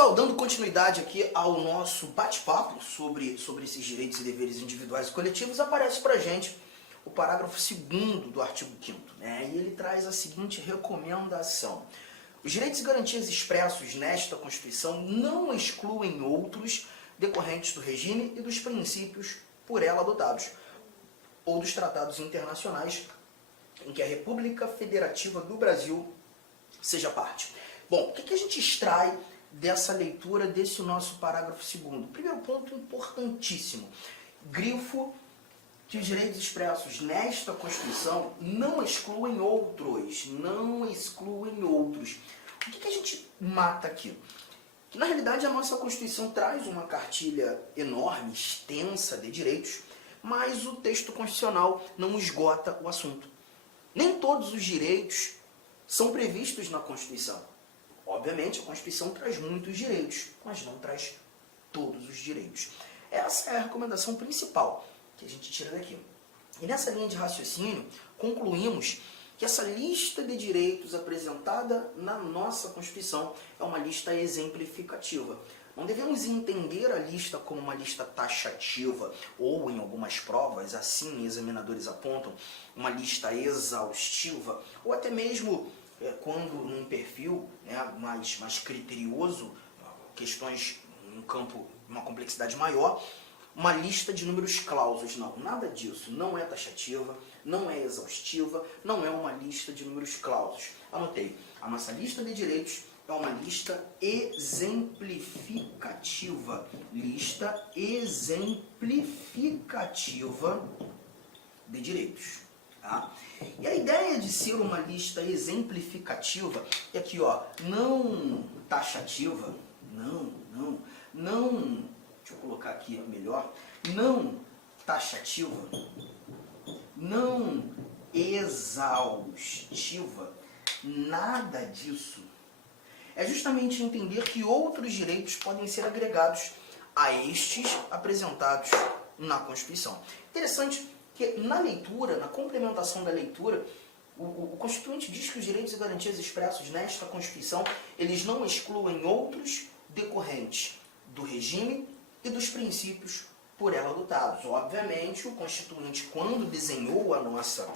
pessoal, dando continuidade aqui ao nosso bate-papo sobre esses direitos e deveres individuais e coletivos, aparece pra gente o parágrafo 2º do artigo 5º, né? E ele traz a seguinte recomendação: os direitos e garantias expressos nesta Constituição não excluem outros decorrentes do regime e dos princípios por ela adotados, ou dos tratados internacionais em que a República Federativa do Brasil seja parte. Bom, o que a gente extrai dessa leitura desse nosso parágrafo 2º? Primeiro ponto importantíssimo: grifo que os direitos expressos nesta Constituição não excluem outros. Não excluem outros. O que a gente mata aqui? Que, na realidade, a nossa Constituição traz uma cartilha enorme, extensa de direitos, mas o texto constitucional não esgota o assunto. Nem todos os direitos são previstos na Constituição. Obviamente, a Constituição traz muitos direitos, mas não traz todos os direitos. Essa é a recomendação principal que a gente tira daqui. E nessa linha de raciocínio, concluímos que essa lista de direitos apresentada na nossa Constituição é uma lista exemplificativa. Não devemos entender a lista como uma lista taxativa ou, em algumas provas, assim examinadores apontam, uma lista exaustiva, ou até mesmo quando num perfil, né, mais criterioso, questões num campo, uma complexidade maior, uma lista de números clausos. Não, nada disso. Não é taxativa, não é exaustiva, não é uma lista de números clausos. Anotei. A nossa lista de direitos é uma lista exemplificativa. Lista exemplificativa de direitos. Tá? E a ideia de ser uma lista exemplificativa é aqui, ó, não taxativa, não, deixa eu colocar aqui melhor, não taxativa, não exaustiva, nada disso. É justamente entender que outros direitos podem ser agregados a estes apresentados na Constituição. Interessante que na leitura, na complementação da leitura, o Constituinte diz que os direitos e garantias expressos nesta Constituição, eles não excluem outros decorrentes do regime e dos princípios por ela adotados. Obviamente, o Constituinte, quando desenhou a nossa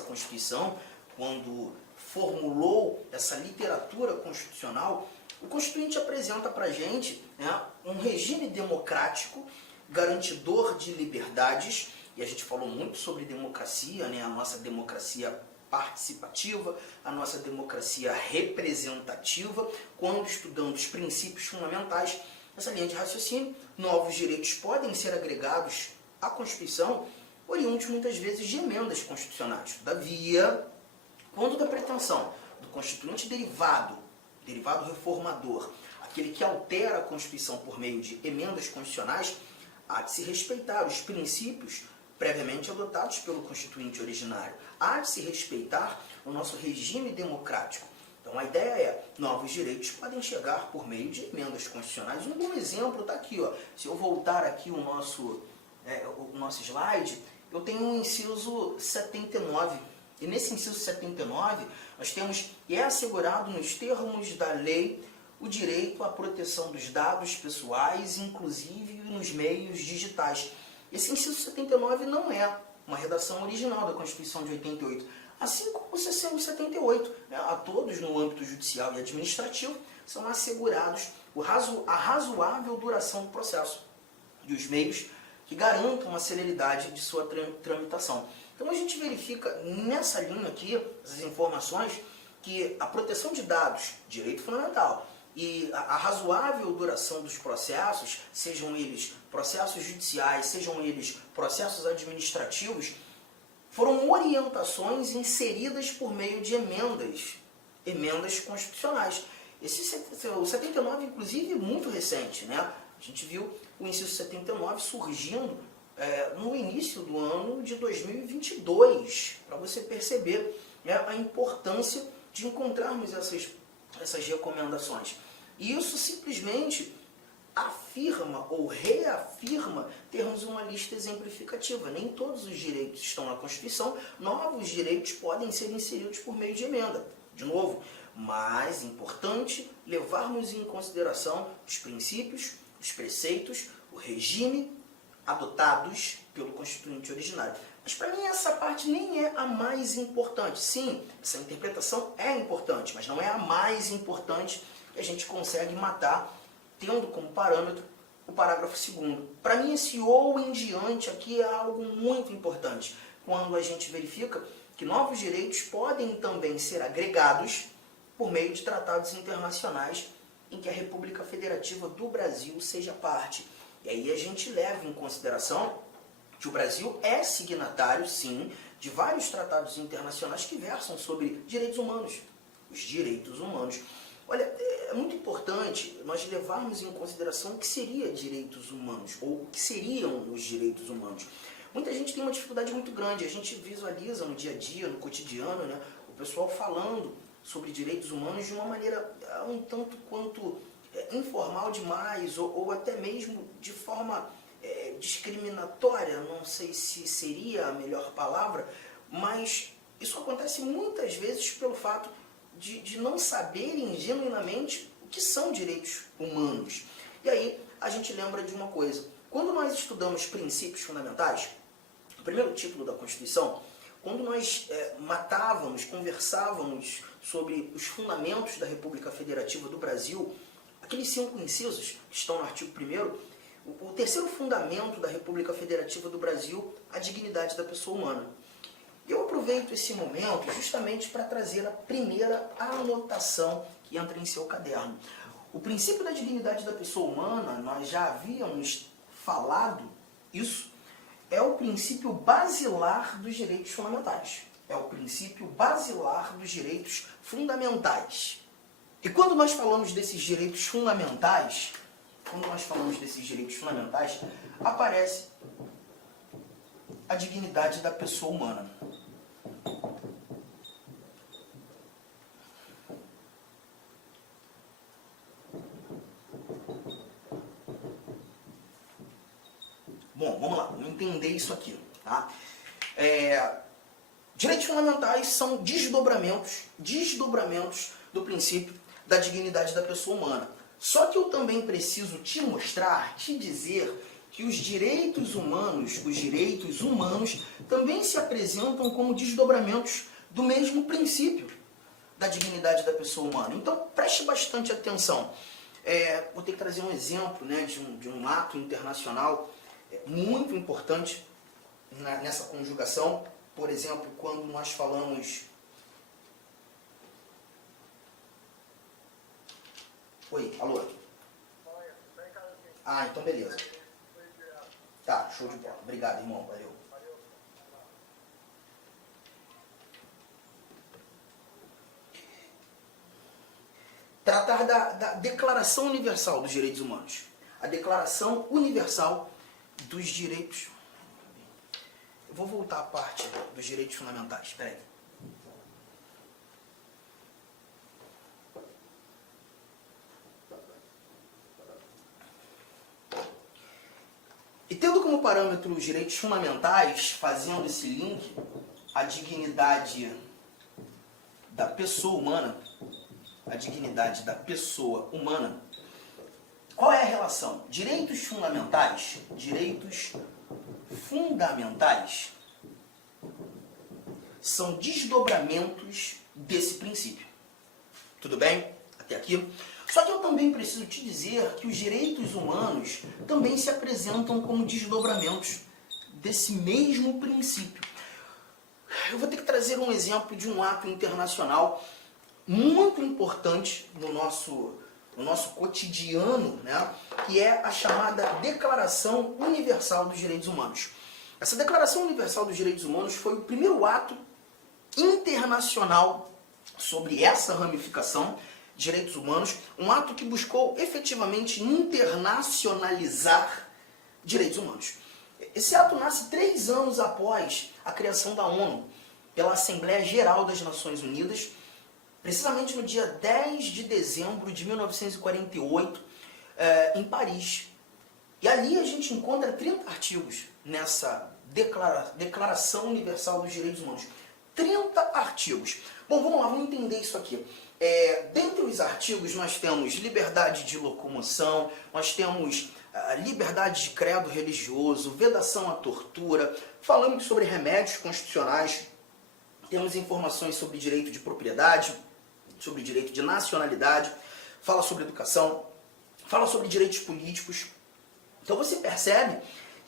Constituição, quando formulou essa literatura constitucional, o Constituinte apresenta para a gente, né, um regime democrático, garantidor de liberdades. E a gente falou muito sobre democracia, né? A nossa democracia participativa, a nossa democracia representativa, quando estudando os princípios fundamentais dessa linha de raciocínio. Novos direitos podem ser agregados à Constituição, oriundos muitas vezes de emendas constitucionais. Todavia, quando da pretensão do Constituinte derivado reformador, aquele que altera a Constituição por meio de emendas constitucionais, há de se respeitar os princípios previamente adotados pelo Constituinte originário. Há de se respeitar o nosso regime democrático. Então a ideia é, novos direitos podem chegar por meio de emendas constitucionais. Um bom exemplo está aqui, ó. Se eu voltar aqui o nosso slide, eu tenho um inciso 79. E nesse inciso 79, nós temos que é assegurado nos termos da lei o direito à proteção dos dados pessoais, inclusive nos meios digitais. Esse inciso 79 não é uma redação original da Constituição de 88, assim como o 78. Né? A todos no âmbito judicial e administrativo são assegurados a razoável duração do processo e os meios que garantam a celeridade de sua tramitação. Então a gente verifica nessa linha aqui, essas informações, que a proteção de dados, direito fundamental, e a razoável duração dos processos, sejam eles processos judiciais, sejam eles processos administrativos, foram orientações inseridas por meio de emendas constitucionais. O 79, inclusive, é muito recente, né? A gente viu o inciso 79 surgindo no início do ano de 2022, para você perceber, né, a importância de encontrarmos essas recomendações. E isso simplesmente afirma ou reafirma termos uma lista exemplificativa. Nem todos os direitos estão na Constituição, novos direitos podem ser inseridos por meio de emenda. De novo, mas importante levarmos em consideração os princípios, os preceitos, o regime adotados pelo Constituinte originário. Mas para mim essa parte nem é a mais importante. Sim, essa interpretação é importante, mas não é a mais importante que a gente consegue matar, tendo como parâmetro o parágrafo 2º. Para mim esse ou em diante aqui é algo muito importante, quando a gente verifica que novos direitos podem também ser agregados por meio de tratados internacionais em que a República Federativa do Brasil seja parte. E aí a gente leva em consideração que o Brasil é signatário, sim, de vários tratados internacionais que versam sobre direitos humanos, os direitos humanos. Olha, é muito importante nós levarmos em consideração o que seria direitos humanos, ou o que seriam os direitos humanos. Muita gente tem uma dificuldade muito grande, a gente visualiza no dia a dia, no cotidiano, né, o pessoal falando sobre direitos humanos de uma maneira um tanto quanto informal demais, ou até mesmo de forma discriminatória, não sei se seria a melhor palavra, mas isso acontece muitas vezes pelo fato de não saberem genuinamente o que são direitos humanos. E aí a gente lembra de uma coisa, quando nós estudamos princípios fundamentais, o primeiro título da Constituição, quando nós conversávamos sobre os fundamentos da República Federativa do Brasil, aqueles 5 incisos que estão no artigo 1º, o terceiro fundamento da República Federativa do Brasil, a dignidade da pessoa humana. Eu aproveito esse momento justamente para trazer a primeira anotação que entra em seu caderno. O princípio da dignidade da pessoa humana, nós já havíamos falado isso, é o princípio basilar dos direitos fundamentais. É o princípio basilar dos direitos fundamentais. E quando nós falamos desses direitos fundamentais, aparece a dignidade da pessoa humana. Bom, vamos lá, vamos entender isso aqui, tá? Direitos fundamentais são desdobramentos do princípio da dignidade da pessoa humana. Só que eu também preciso te mostrar, te dizer que os direitos humanos também se apresentam como desdobramentos do mesmo princípio da dignidade da pessoa humana. Então, preste bastante atenção. Vou ter que trazer um exemplo, né, de um ato internacional muito importante nessa conjugação. Por exemplo, quando nós falamos... Oi, alô? Ah, então beleza. Tá, show de bola. Obrigado, irmão. Valeu. Tratar da Declaração Universal dos Direitos Humanos. A Declaração Universal dos Direitos... Eu vou voltar à parte dos direitos fundamentais. Espera aí. E tendo como parâmetro os direitos fundamentais, fazendo esse link, a dignidade da pessoa humana, qual é a relação? Direitos fundamentais são desdobramentos desse princípio. Tudo bem? Até aqui? Só que eu também preciso te dizer que os direitos humanos também se apresentam como desdobramentos desse mesmo princípio. Eu vou ter que trazer um exemplo de um ato internacional muito importante no nosso cotidiano, né, que é a chamada Declaração Universal dos Direitos Humanos. Essa Declaração Universal dos Direitos Humanos foi o primeiro ato internacional sobre essa ramificação de direitos humanos, um ato que buscou efetivamente internacionalizar direitos humanos. Esse ato nasce 3 anos após a criação da ONU, pela Assembleia Geral das Nações Unidas, precisamente no dia 10 de dezembro de 1948, em Paris. E ali a gente encontra 30 artigos nessa Declaração Universal dos Direitos Humanos. 30 artigos. Bom, vamos lá, vamos entender isso aqui. Dentre os artigos nós temos liberdade de locomoção, nós temos liberdade de credo religioso, vedação à tortura, falamos sobre remédios constitucionais, temos informações sobre direito de propriedade, sobre direito de nacionalidade, fala sobre educação, fala sobre direitos políticos. Então você percebe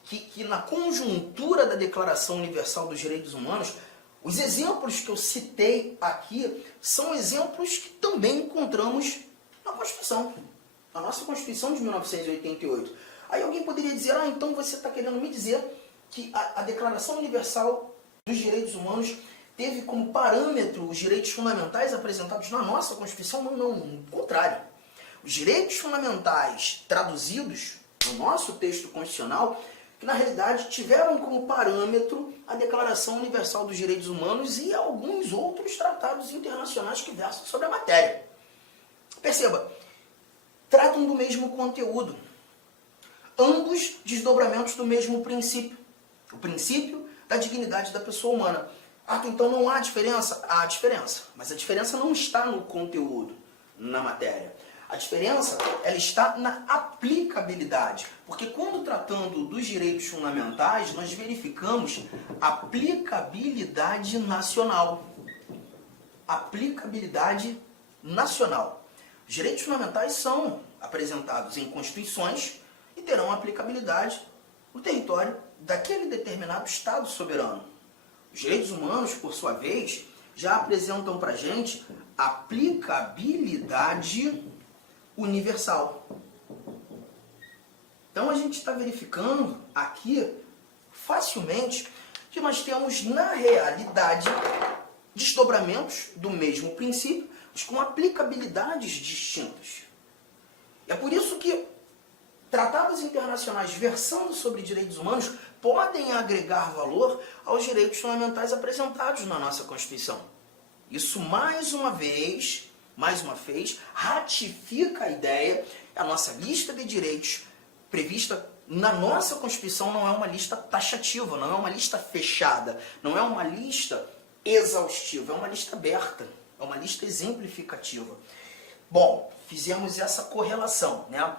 que na conjuntura da Declaração Universal dos Direitos Humanos, os exemplos que eu citei aqui são exemplos que também encontramos na Constituição, na nossa Constituição de 1988. Aí alguém poderia dizer, então você está querendo me dizer que a Declaração Universal dos Direitos Humanos teve como parâmetro os direitos fundamentais apresentados na nossa Constituição? Não, ao contrário. Os direitos fundamentais traduzidos no nosso texto constitucional, que na realidade tiveram como parâmetro a Declaração Universal dos Direitos Humanos e alguns outros tratados internacionais que versam sobre a matéria. Perceba, tratam do mesmo conteúdo, ambos desdobramentos do mesmo princípio, o princípio da dignidade da pessoa humana. Então não há diferença? Há diferença, mas a diferença não está no conteúdo, na matéria. A diferença, ela está na aplicabilidade, porque quando tratando dos direitos fundamentais, nós verificamos aplicabilidade nacional. Aplicabilidade nacional. Os direitos fundamentais são apresentados em constituições e terão aplicabilidade no território daquele determinado Estado soberano. Os direitos humanos, por sua vez, já apresentam para a gente aplicabilidade universal. Então a gente está verificando aqui facilmente que nós temos na realidade desdobramentos do mesmo princípio, mas com aplicabilidades distintas. É por isso que tratados internacionais versando sobre direitos humanos podem agregar valor aos direitos fundamentais apresentados na nossa Constituição. Isso mais uma vez, ratifica a ideia, a nossa lista de direitos prevista na nossa Constituição não é uma lista taxativa, não é uma lista fechada, não é uma lista exaustiva, é uma lista aberta, é uma lista exemplificativa. Bom, fizemos essa correlação, né?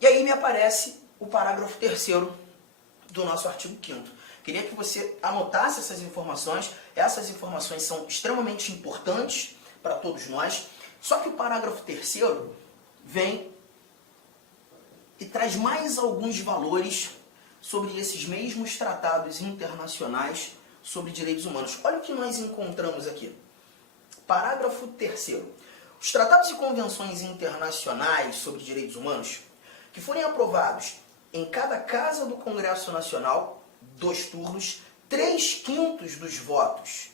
E aí me aparece o parágrafo 3º do nosso artigo 5º. Queria que você anotasse essas informações são extremamente importantes para todos nós. Só que o parágrafo 3º vem e traz mais alguns valores sobre esses mesmos tratados internacionais sobre direitos humanos. Olha o que nós encontramos aqui. Parágrafo 3º. Os tratados e convenções internacionais sobre direitos humanos que forem aprovados em cada casa do Congresso Nacional, 2 turnos, 3/5 dos votos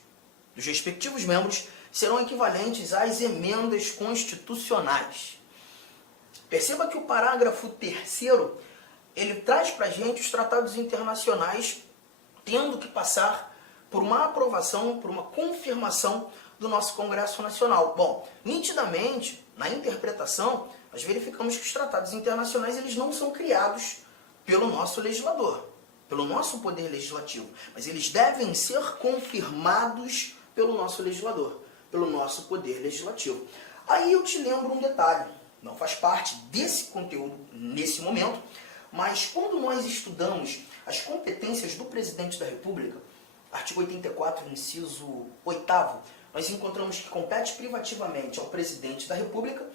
dos respectivos membros serão equivalentes às emendas constitucionais. Perceba que o parágrafo 3º, ele traz para a gente os tratados internacionais tendo que passar por uma aprovação, por uma confirmação do nosso Congresso Nacional. Bom, nitidamente, na interpretação, nós verificamos que os tratados internacionais eles não são criados pelo nosso legislador, pelo nosso poder legislativo, mas eles devem ser confirmados pelo nosso legislador, pelo nosso poder legislativo. Aí eu te lembro um detalhe, não faz parte desse conteúdo nesse momento, mas quando nós estudamos as competências do Presidente da República, artigo 84, inciso 8º, nós encontramos que compete privativamente ao Presidente da República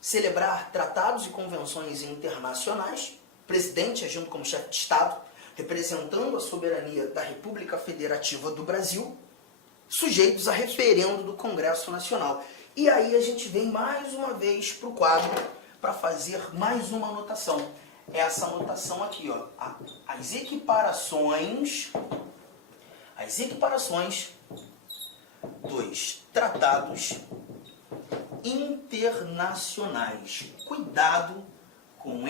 celebrar tratados e convenções internacionais, Presidente agindo como chefe de Estado, representando a soberania da República Federativa do Brasil, sujeitos a referendo do Congresso Nacional. E aí a gente vem mais uma vez para o quadro para fazer mais uma anotação. Essa anotação aqui, ó, as equiparações dos tratados internacionais. Cuidado com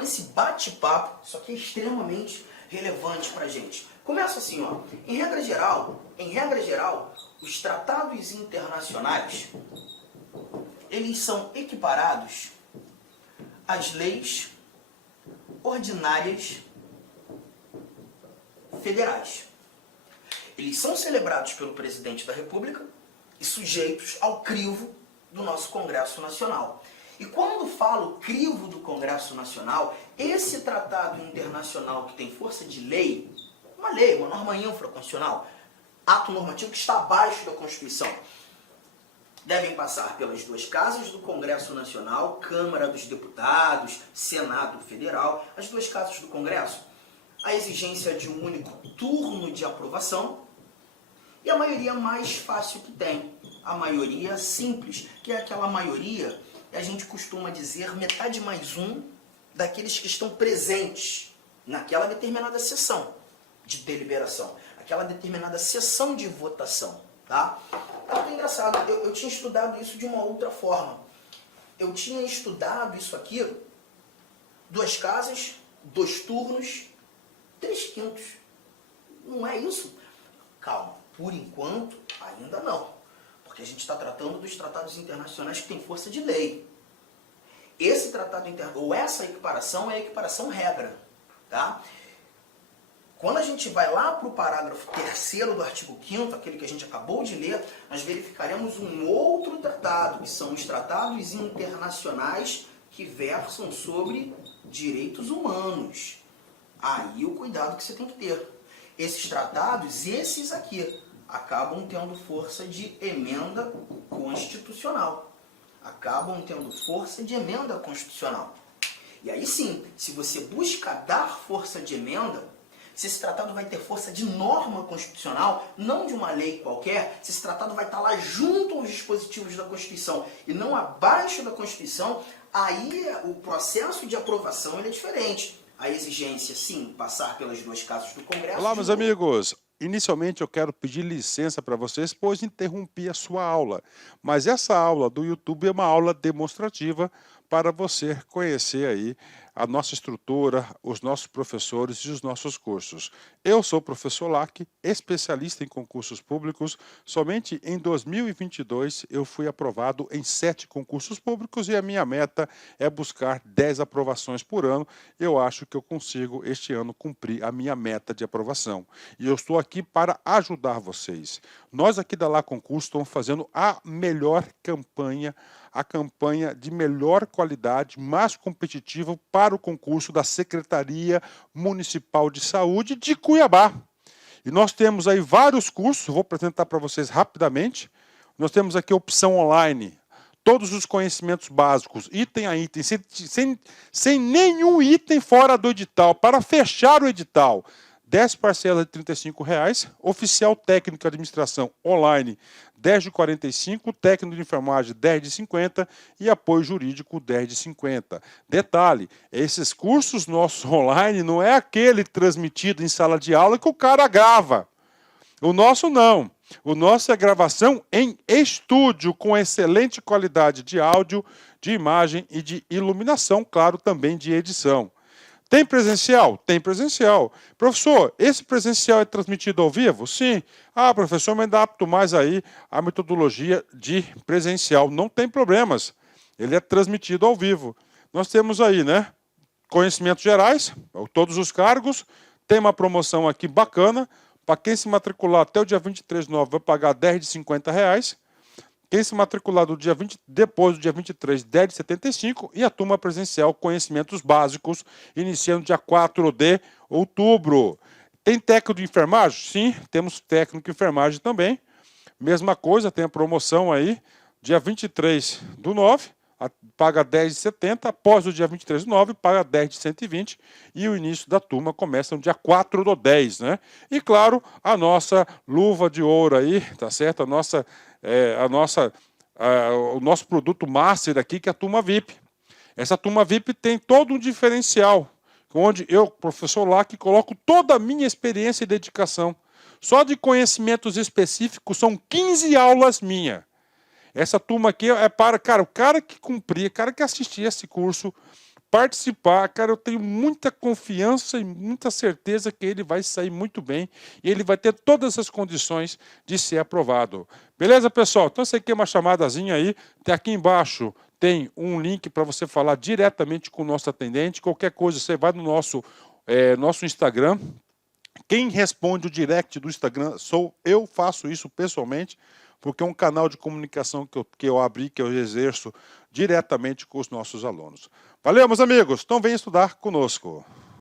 esse bate-papo, isso aqui é extremamente relevante para a gente. Começa assim, ó. Em regra geral, os tratados internacionais, eles são equiparados às leis ordinárias federais. Eles são celebrados pelo Presidente da República e sujeitos ao crivo do nosso Congresso Nacional. E quando falo crivo do Congresso Nacional, esse tratado internacional que tem força de lei, uma norma infraconstitucional, ato normativo que está abaixo da Constituição, devem passar pelas duas casas do Congresso Nacional, Câmara dos Deputados, Senado Federal, as duas casas do Congresso, a exigência de um único turno de aprovação e a maioria mais fácil que tem, a maioria simples, que é aquela maioria que a gente costuma dizer metade mais um daqueles que estão presentes naquela determinada sessão de deliberação, aquela determinada sessão de votação, tá? É muito engraçado, eu tinha estudado isso de uma outra forma. Eu tinha estudado isso aqui, duas casas, dois turnos, 3/5. Não é isso? Calma, por enquanto, ainda não. Porque a gente está tratando dos tratados internacionais que têm força de lei. Esse tratado internacional, ou essa equiparação, é a equiparação regra, tá? Quando a gente vai lá para o parágrafo 3º do artigo 5º, aquele que a gente acabou de ler, nós verificaremos um outro tratado, que são os tratados internacionais que versam sobre direitos humanos. Aí o cuidado que você tem que ter. Esses tratados, esses aqui, acabam tendo força de emenda constitucional. Acabam tendo força de emenda constitucional. E aí sim, se você busca dar força de emenda, se esse tratado vai ter força de norma constitucional, não de uma lei qualquer, se esse tratado vai estar lá junto aos dispositivos da Constituição e não abaixo da Constituição, aí o processo de aprovação ele é diferente. A exigência, sim, passar pelas duas casas do Congresso. Olá, meus amigos. Inicialmente eu quero pedir licença para vocês, pois interrompi a sua aula. Mas essa aula do YouTube é uma aula demonstrativa para você conhecer aí a nossa estrutura, os nossos professores e os nossos cursos. Eu sou o professor Lac, especialista em concursos públicos. Somente em 2022 eu fui aprovado em 7 concursos públicos e a minha meta é buscar 10 aprovações por ano. Eu acho que eu consigo este ano cumprir a minha meta de aprovação. E eu estou aqui para ajudar vocês. Nós aqui da Lá Concurso estamos fazendo a melhor campanha, a campanha de melhor qualidade, mais competitiva para o concurso da Secretaria Municipal de Saúde de Cuiabá. E nós temos aí vários cursos, vou apresentar para vocês rapidamente. Nós temos aqui a opção online, todos os conhecimentos básicos, item a item, sem nenhum item fora do edital, para fechar o edital. 10 parcelas de R$ 35,00, oficial técnico de administração online 10 de R$ 45, técnico de enfermagem 10 de R$ 50 e apoio jurídico 10 de R$ 50. Detalhe, esses cursos nossos online não é aquele transmitido em sala de aula que o cara grava. O nosso não. O nosso é gravação em estúdio com excelente qualidade de áudio, de imagem e de iluminação, claro, também de edição. Tem presencial? Tem presencial. Professor, esse presencial é transmitido ao vivo? Sim. Ah, professor, me adapto mais aí à metodologia de presencial. Não tem problemas. Ele é transmitido ao vivo. Nós temos aí, né? Conhecimentos gerais, todos os cargos. Tem uma promoção aqui bacana. Para quem se matricular até o dia 23/9 vai pagar 10 de R$ 50. Quem se matricular depois do dia 23, 10 de 75, e a turma presencial Conhecimentos Básicos, iniciando dia 4 de outubro. Tem técnico de enfermagem? Sim, temos técnico de enfermagem também. Mesma coisa, tem a promoção aí, dia 23/9, paga 10 de 70, após o dia 23/9, paga 10 de 120, e o início da turma começa no dia 4/10, né? E claro, a nossa luva de ouro aí, tá certo? O nosso produto master aqui, que é a turma VIP. Essa turma VIP tem todo um diferencial, onde eu, professor Lac, coloco toda a minha experiência e dedicação. Só de conhecimentos específicos são 15 aulas minhas. Essa turma aqui é para, cara, o cara que cumprir, o cara que assistir esse curso, participar, cara, eu tenho muita confiança e muita certeza que ele vai sair muito bem e ele vai ter todas as condições de ser aprovado. Beleza, pessoal? Então, isso aqui é uma chamadazinha aí. Tem aqui embaixo, tem um link para você falar diretamente com o nosso atendente. Qualquer coisa, você vai no nosso Instagram. Quem responde o direct do Instagram sou eu, faço isso pessoalmente. porque é um canal de comunicação que eu abri, que eu exerço diretamente com os nossos alunos. Valeu, meus amigos! Então venham estudar conosco.